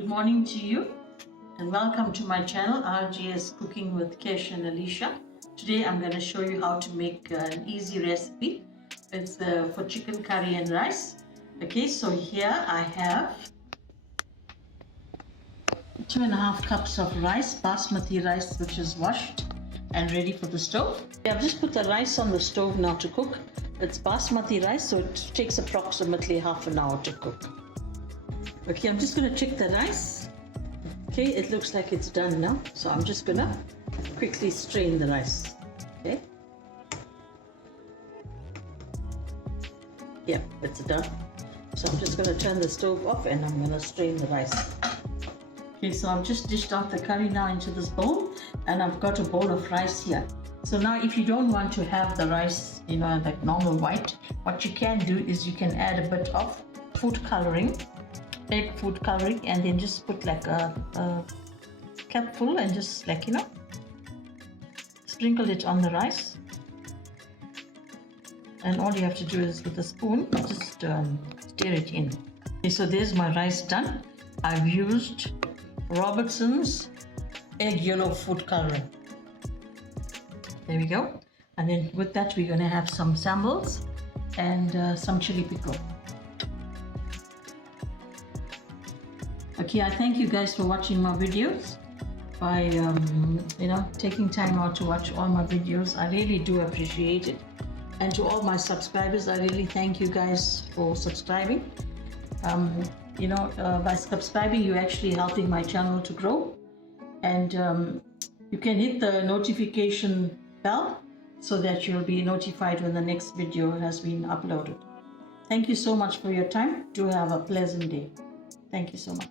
Good morning to you and welcome to my channel RGS Cooking with Kesh and Alicia. Today I'm going to show you how to make an easy recipe. It's for chicken curry and rice. Okay, so here I have 2.5 cups of rice, Basmati rice, which is washed and ready for the stove. I've just put the rice on the stove now to cook. It's Basmati rice, so it takes approximately half an hour to cook. Okay, I'm just going to check the rice. Okay, it looks like it's done now, so I'm just going to quickly strain the rice. Okay. Yeah, it's done. So I'm just going to turn the stove off and I'm going to strain the rice. Okay, so I've just dished out the curry now into this bowl and I've got a bowl of rice here. So now if you don't want to have the rice, like normal white, what you can do is you can add a bit of food coloring, egg food coloring, and then just put like a capful and just sprinkle it on the rice. And all you have to do is with a spoon, just stir it in. Okay, so there's my rice done. I've used Robertson's egg yellow food coloring. There we go. And then with that, we're going to have some sambals and some chili pickle. Okay, I thank you guys for watching my videos, by taking time out to watch all my videos. I really do appreciate it. And to all my subscribers, I really thank you guys for subscribing. By subscribing, you're actually helping my channel to grow. And you can hit the notification bell so that you'll be notified when the next video has been uploaded. Thank you so much for your time. Do have a pleasant day. Thank you so much.